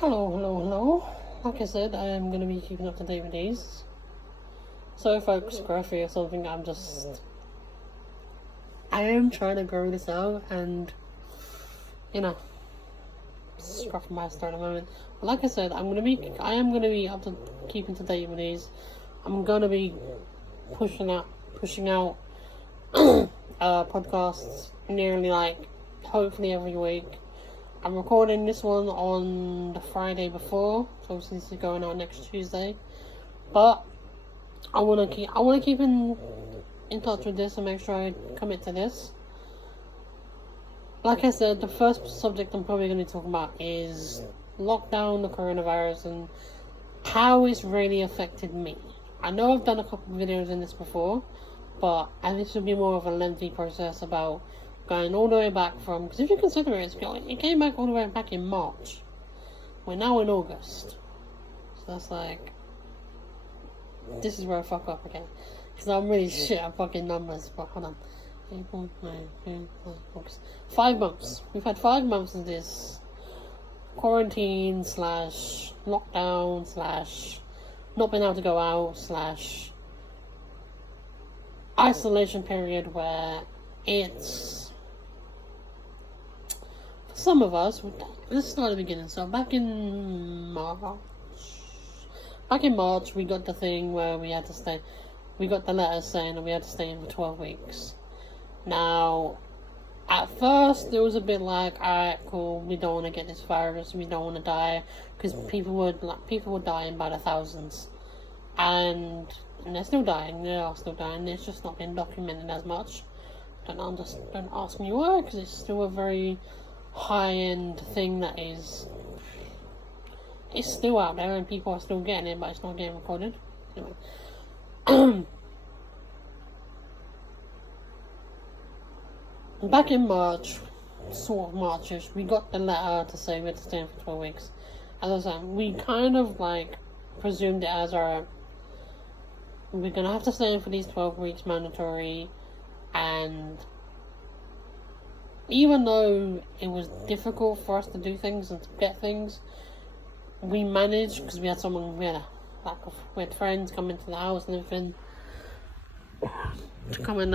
Hello. Like I said, I am going to be keeping up to date with these. So if I scruffy or something, I am trying to grow this out and, scruff my start at the moment. But like I said, I am going to be up to keeping to date with these. I'm going to be pushing out podcasts nearly hopefully every week. I'm recording this one on the Friday before, so obviously this is going out next Tuesday. But I wanna keep in touch with this and make sure I commit to this. Like I said, the first subject I'm probably going to talk about is lockdown, the coronavirus, and how it's really affected me. I know I've done a couple of videos in this before, but this will be more of a lengthy process about going all the way back from, because if you consider it came back all the way back in March. We're now in August. So that's this is where I fuck up again. Because I'm really shit at fucking numbers, but hold on. April, May, June, July, August. 5 months. We've had 5 months of this quarantine / lockdown / not being able to go out / isolation period where it's, some of us, let's start at the beginning. So back in March, we got the thing where we had to stay. We got the letter saying that we had to stay in for 12 weeks. Now, at first, it was a bit like, alright, cool, we don't want to get this virus, we don't want to die, because people were dying by the thousands. And they're still dying, it's just not been documented as much. Don't ask me why, because it's still a very high-end thing that it's still out there and people are still getting it, but it's not getting recorded. Anyway. Back in March, sort of Marchish, we got the letter to say we had to stay in for 12 weeks. As I was saying, we kind of presumed it as we're gonna have to stay in for these 12 weeks mandatory, and even though it was difficult for us to do things and to get things, we managed, because we had friends come into the house and everything to come and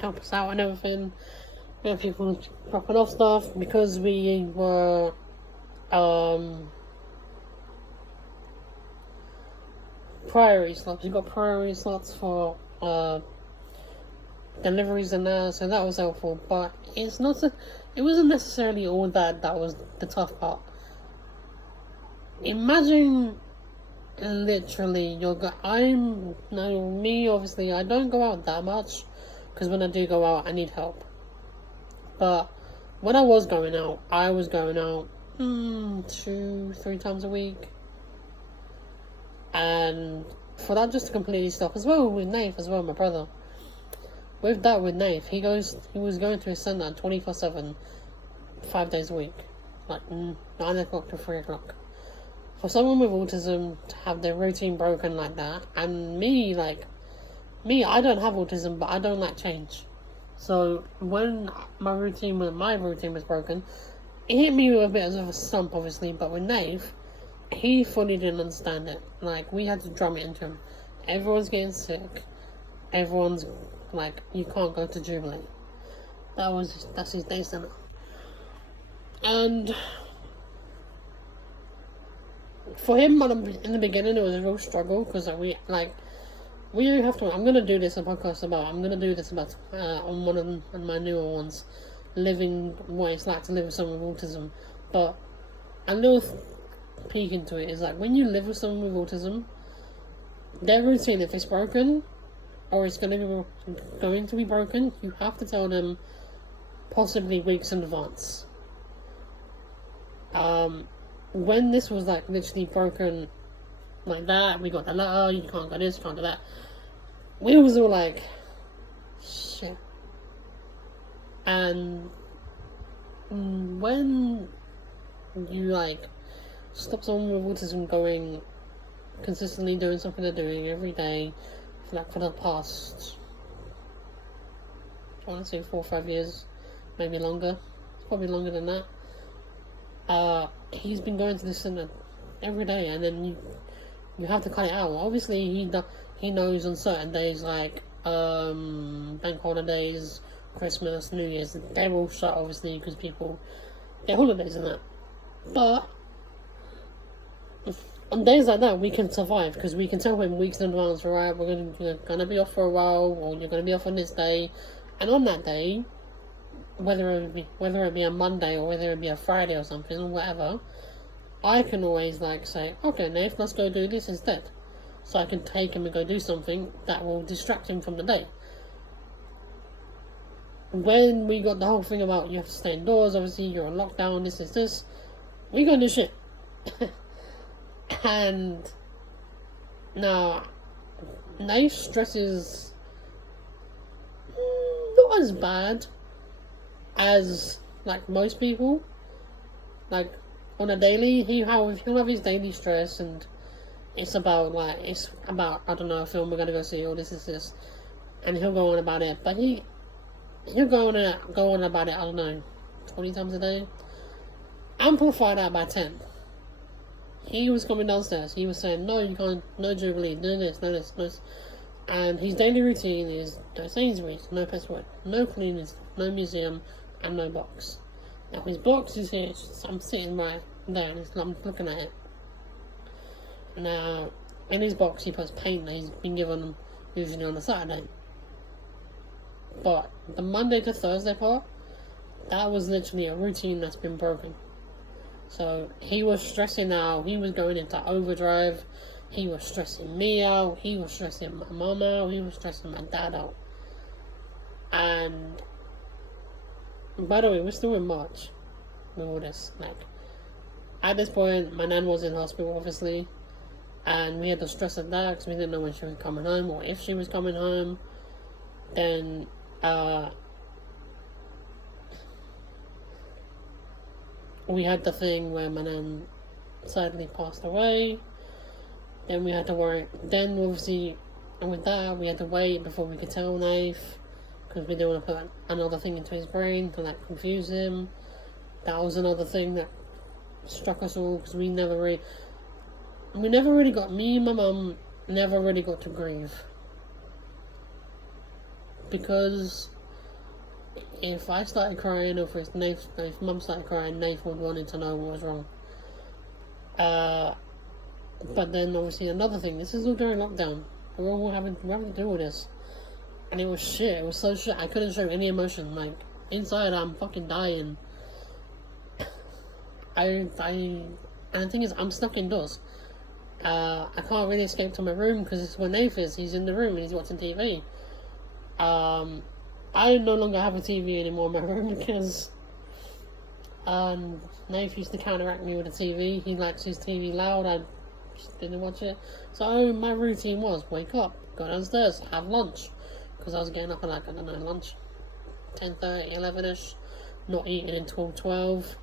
help us out and everything. We had people dropping off stuff because we were priority slots. We got priority slots for deliveries and that, so that was helpful. But it wasn't necessarily all that was the tough part. Imagine literally obviously I don't go out that much, because when I do go out I need help. But when I was going out 2-3 times a week, and for that just to completely stop, as well with Nath as well, my brother. With Nath, he was going to his centre 24/7, 5 days a week, 9 o'clock to 3 o'clock. For someone with autism to have their routine broken like that, and me, I don't have autism, but I don't like change. So when my routine was broken, it hit me with a bit of a stump, obviously. But with Nath, he fully didn't understand it. We had to drum it into him. Everyone's getting sick. Everyone's you can't go to Jubilee. That's his day center. And for him, in the beginning, it was a real struggle, because I'm gonna do this a podcast about. I'm gonna do this about on one of my newer ones, what it's like to live with someone with autism. But a little peek into it is when you live with someone with autism, their routine, if it's broken or it's going to be broken, you have to tell them possibly weeks in advance. When this was literally broken like that, we got the letter, you can't go this, you can't do that. We was all shit. And when you stop someone with autism going consistently doing something they're doing every day for the past, I want to say 4 or 5 years, maybe longer. It's probably longer than that. he's been going to the cinema every day, and then you have to cut it out. Obviously, he knows on certain days like bank holidays, Christmas, New Year's, they're all shut obviously because people get holidays and that. But on days like that, we can survive because we can tell him weeks in advance, right? You're gonna be off for a while, or you're gonna be off on this day, and on that day, whether it be a Monday or whether it be a Friday or something or whatever, I can always like say, okay, Nate, let's go do this instead. So I can take him and go do something that will distract him from the day. When we got the whole thing about you have to stay indoors, obviously you're on lockdown, this, we go do shit. And now, Nate's stress is not as bad as like most people. Like on a daily, he'll have his daily stress, and it's about I don't know, a film we're gonna go see, or this, and he'll go on about it. But he'll go on about it, I don't know, 20 times a day. Amplify that by 10. He was coming downstairs. He was saying, "No, you can't. No Jubilee. Do this. No this. No this." And his daily routine is no Sainsbury's, no Petworth, no cleaners, no museum, and no box. Now his box is here. I'm sitting right there, and I'm looking at it. Now, in his box, he puts paint that he's been given usually on a Saturday. But the Monday to Thursday part, that was literally a routine that's been broken. So he was stressing out. He was going into overdrive. He was stressing me out. He was stressing my mum out. He was stressing my dad out. And by the way, we're still in March with all this. Like, at this point, my nan was in hospital, obviously, and we had the stress of that because we didn't know when she was coming home or if she was coming home. Then, we had the thing where my nan sadly passed away. Then we had to worry. Then, obviously, and with that, we had to wait before we could tell Nath, because we didn't want to put another thing into his brain to like confuse him. That was another thing that struck us all, because me and my mum never really got to grieve, because if I started crying, or if mum started crying, Nath would wanted to know what was wrong. But then obviously another thing, this is all during lockdown. We're all having to deal with this. And it was shit. It was so shit. I couldn't show any emotion. Like, inside I'm fucking dying. And the thing is, I'm stuck indoors. I can't really escape to my room because it's where Nath is. He's in the room and he's watching TV. I no longer have a TV anymore in my room because Nath used to counteract me with a TV. He likes his TV loud. I just didn't watch it. So my routine was wake up, go downstairs, have lunch, because I was getting up at like, I don't know, lunch 10:30, 11ish, not eating until 12,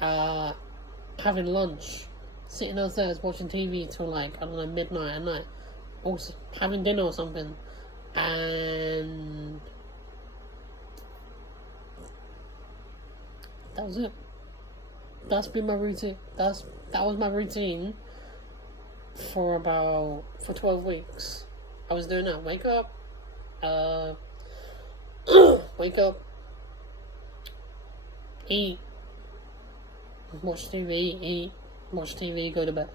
having lunch, sitting downstairs watching TV till like, I don't know, midnight at night, also having dinner or something, and that was it. That's been my routine. That was my routine for 12 weeks. I was doing that. Wake up, eat, watch TV, go to bed.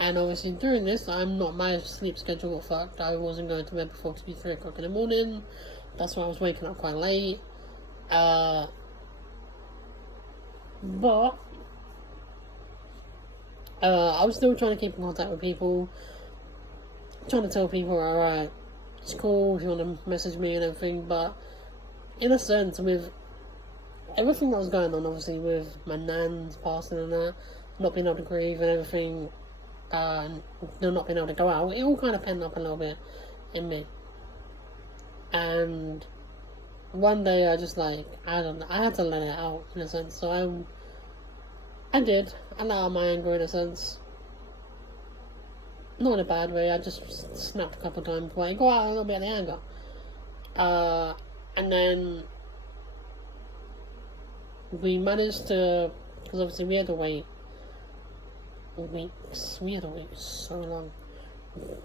And obviously during this, my sleep schedule got fucked. I wasn't going to bed before 2-3 o'clock in the morning. That's why I was waking up quite late. But I was still trying to keep in contact with people, trying to tell people, alright, it's cool if you want to message me and everything, but in a sense, with everything that was going on, obviously, with my nan's passing and that, not being able to grieve and everything, and not being able to go out, it all kind of penned up a little bit in me. And one day I just I had to let it out in a sense, so I did. I let out my anger in a sense. Not in a bad way, I just snapped a couple of times, but it got out a little bit of the anger. And then we managed to, because obviously we had to wait weeks. We had to wait so long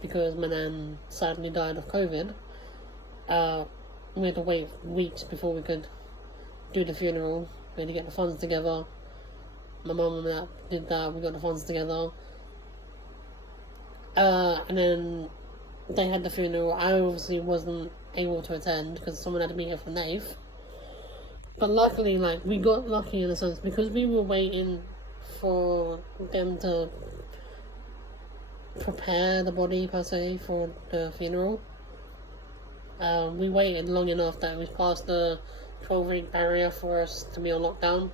because my nan sadly died of COVID. We had to wait weeks before we could do the funeral. We had to get the funds together. My mum and that did that. We got the funds together. And then they had the funeral. I obviously wasn't able to attend because someone had to be here for Nave. But luckily, like, we got lucky in a sense because we were waiting for them to prepare the body per se for the funeral. We waited long enough that it was past the 12-week barrier for us to be on lockdown,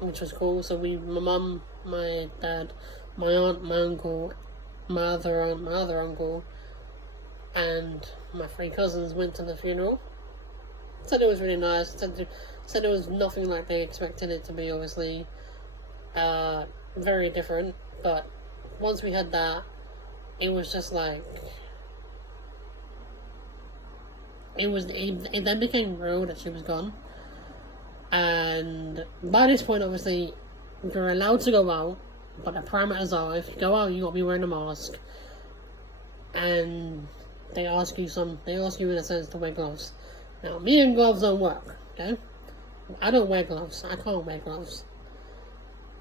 which was cool. So my mum, my dad, my aunt, my uncle, my other aunt, my other uncle, and my 3 cousins went to the funeral. Said it was really nice. Said it was nothing like they expected it to be, obviously. Very different. But once we had that, it was just like... It then became real that she was gone. And by this point, obviously, you're allowed to go out, but the parameters are, if you go out, you got to be wearing a mask. And they ask you in a sense to wear gloves. Now, me and gloves don't work, okay? I don't wear gloves. I can't wear gloves.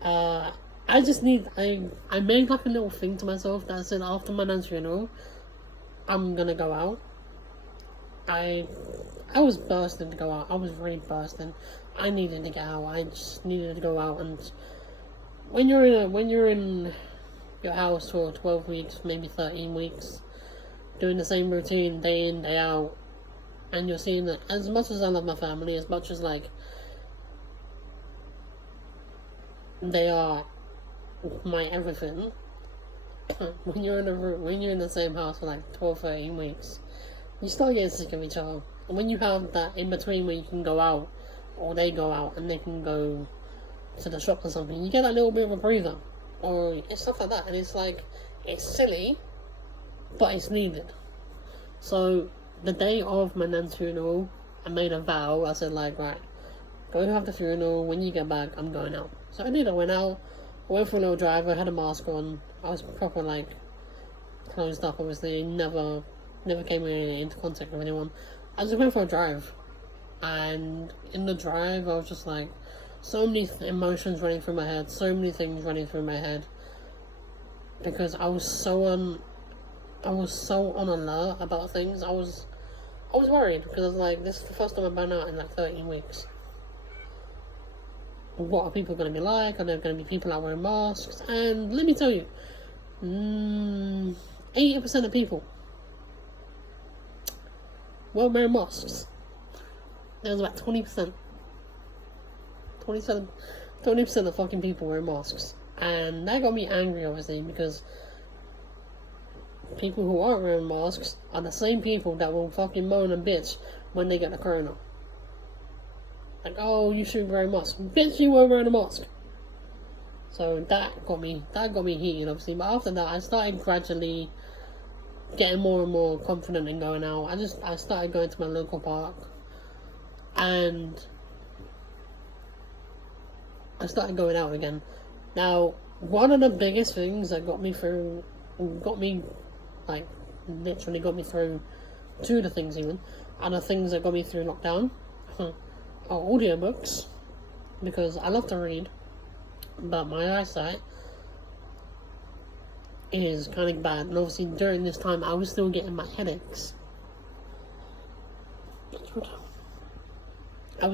I made like a little thing to myself that said after my nan's funeral, I'm gonna go out. I was bursting to go out. I was really bursting. I needed to get out. I just needed to go out. And when you're in your house for 12 weeks, maybe 13 weeks, doing the same routine day in, day out, and you're seeing that, as much as I love my family, as much as like they are my everything, when you're in the same house for like 12, 13 weeks, you start getting sick of each other. And when you have that in between where you can go out, or they go out and they can go to the shop or something, you get that little bit of a breather, or stuff like that. And it's like, it's silly, but it's needed. So the day of my nan's funeral, I made a vow. I said, like, right, go have the funeral. When you get back, I'm going out. So I did. I went out. I went for a little drive. I had a mask on. I was proper, like, closed up, obviously. Never came into contact with anyone. I just went for a drive. And in the drive, I was just like, so many emotions running through my head. So many things running through my head. Because I was so on alert about things. I was worried because I was like, this is the first time I've been out in like 13 weeks. What are people going to be like? Are there going to be people out wearing masks? And let me tell you, 80% of people weren't wearing masks. There was about 20%. 20% of fucking people wearing masks. And that got me angry, obviously, because people who aren't wearing masks are the same people that will fucking moan and bitch when they get the corona. Like, oh, you should wear a mask. Bitch, you weren't wearing a mask. So that got me heated, obviously. But after that, I started gradually getting more and more confident in going out. I started going to my local park, and I started going out again. Now, one of the biggest things that got me through two of the things even, and the things that got me through lockdown are audiobooks, because I love to read, but my eyesight is kind of bad, and obviously during this time I was still getting my headaches. So I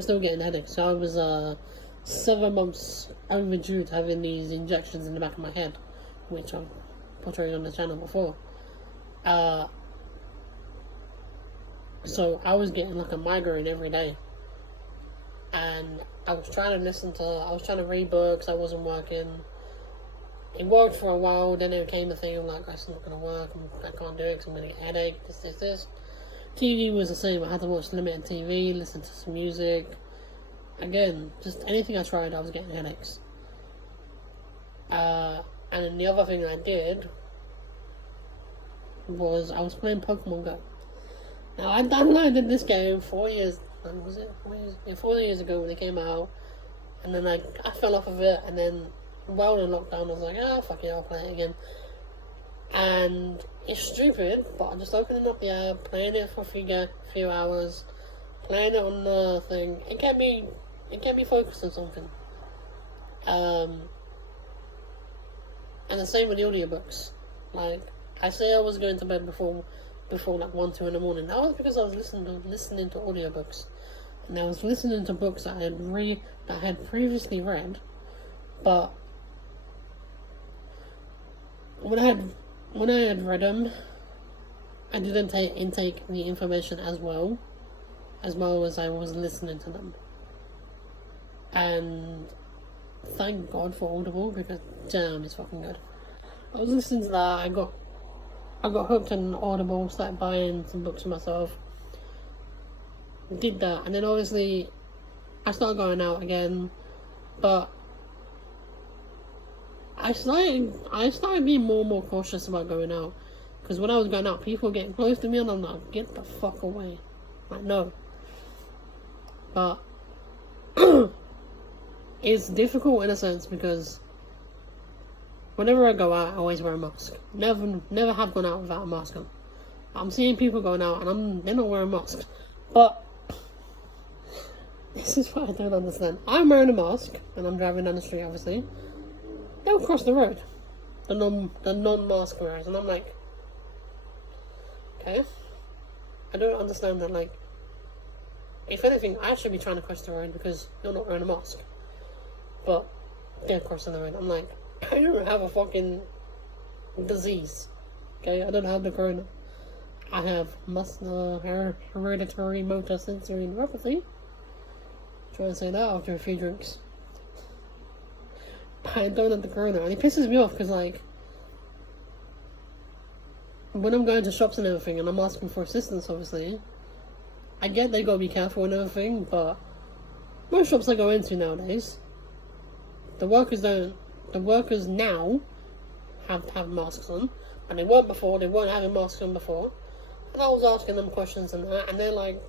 was 7 months overdue to having these injections in the back of my head, which I've portrayed on the channel before. So I was getting like a migraine every day, and I was trying to read books. I wasn't working. It worked for a while, then it became a thing of like, it's not going to work, I can't do it because I'm going to get a headache, this. TV was the same. I had to watch limited TV, listen to some music. Again, just anything I tried, I was getting headaches. And then the other thing I did was I was playing Pokemon Go. Now, I downloaded this game 4 years ago when it came out. And then I fell off of it, and then while in lockdown, I was like, fuck it, I'll play it again. And it's stupid, but I'm just opening up the app, playing it for a few hours, playing it on the thing. It kept me focused on something. And the same with the audiobooks. Like, I say I was going to bed before like 1, 2 in the morning. That was because I was listening to audiobooks. And I was listening to books that I had previously read, but when I had read them, I didn't intake the information as well as I was listening to them. And thank God for Audible, because damn, it's fucking good. I was listening to that. I got hooked on Audible, started buying some books for myself. Did that, and then obviously I started going out again, but I started being more and more cautious about going out, because when I was going out, people were getting close to me, and I'm like, get the fuck away, like, no. But it's difficult in a sense, because whenever I go out, I always wear a mask. Never have gone out without a mask on. I'm seeing people going out, and they're not wearing masks, but this is what I don't understand. I'm wearing a mask, and I'm driving down the street, obviously. They'll cross the road, the non-mask wearers, and I'm like, okay, I don't understand that. Like, if anything, I should be trying to cross the road because you're not wearing a mask, but they're crossing the road. I'm like, I don't have a fucking disease, okay? I don't have the corona. I have hereditary motor sensory neuropathy. Try and say that after a few drinks. I don't have the corona, and it pisses me off because, like, when I'm going to shops and everything, and I'm asking for assistance, obviously, I get they gotta be careful and everything, but most shops I go into nowadays, the workers now have masks on, and they weren't before. They weren't having masks on before, and I was asking them questions and that, and they're like,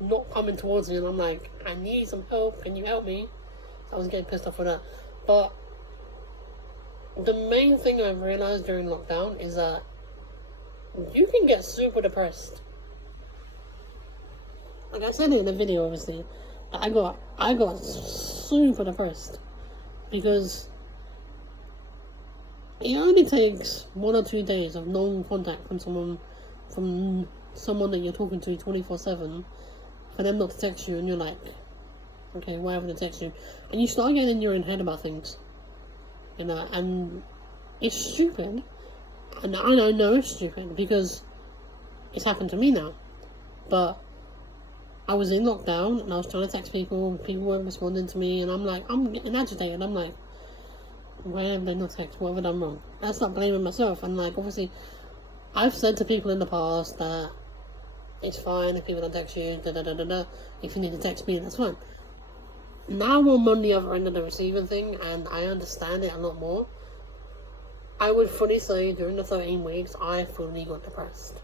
not coming towards me, and I'm like, I need some help, can you help me? I was getting pissed off with that. But the main thing I've realised during lockdown is that you can get super depressed. Like I said in the video, obviously, I got super depressed because it only takes 1 or 2 days of non-contact from someone that you're talking to 24/7 for them not to text you, and you're like, okay, why haven't they text you? And you start getting in your own head about things, you know, and it's stupid, and I know it's stupid because it's happened to me now, but I was in lockdown and I was trying to text people weren't responding to me, and I'm getting agitated. I'm like, why have they not texted? What have I done wrong? That's not blaming myself, and like, obviously, I've said to people in the past that it's fine if people don't text you, if you need to text me, that's fine. Now I'm on the other end of the receiving thing, and I understand it a lot more. I would fully say during the 13 weeks, I fully got depressed.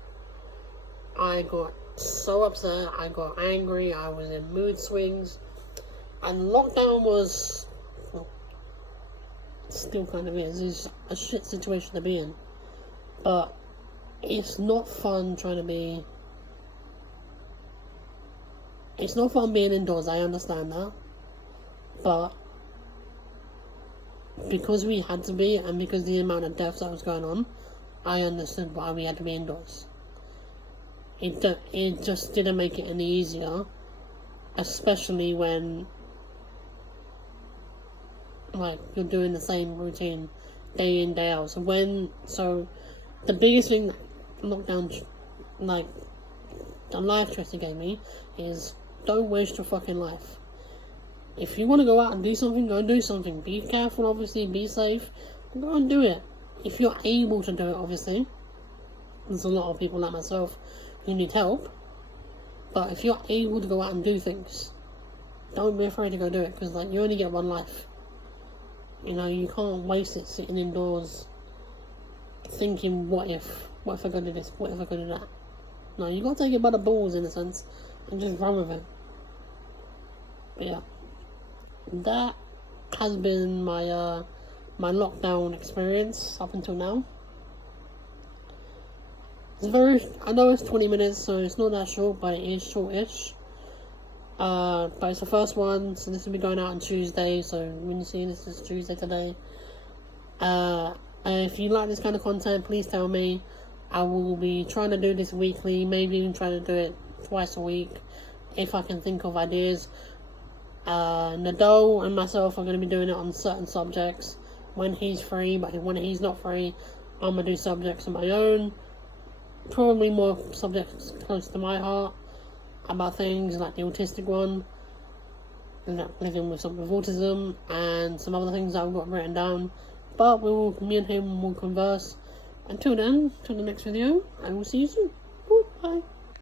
I got so upset, I got angry, I was in mood swings, and lockdown was, well, still kind of is. It's a shit situation to be in, but it's not fun it's not fun being indoors, I understand that, but because we had to be, and because the amount of deaths that was going on, I understood why we had to be indoors. It just didn't make it any easier, especially when, like, you're doing the same routine day in, day out. So the biggest thing that lockdown, like, the life choice it gave me is, don't waste your fucking life. If you want to go out and do something, go and do something. Be careful, obviously, be safe. Go and do it. If you're able to do it, obviously. There's a lot of people like myself who need help. But if you're able to go out and do things, don't be afraid to go do it. Because, like, you only get one life. You know, you can't waste it sitting indoors thinking, what if I go do this? What if I go do that? No, you got to take it by the balls, in a sense, and just run with it. But yeah. that has been my my lockdown experience up until now. I know it's 20 minutes, so it's not that short, but it is short-ish. But it's the first one, so this will be going out on Tuesday, so when you see this is Tuesday today. If you like this kind of content, please tell me. I will be trying to do this weekly, maybe even try to do it twice a week, if I can think of ideas. Nadal and myself are going to be doing it on certain subjects when he's free, but when he's not free, I'm going to do subjects of my own. Probably more subjects close to my heart about things like the autistic one, living with something with autism, and some other things that I've got written down. But me and him will converse. Until then, till the next video, I will see you soon. Bye.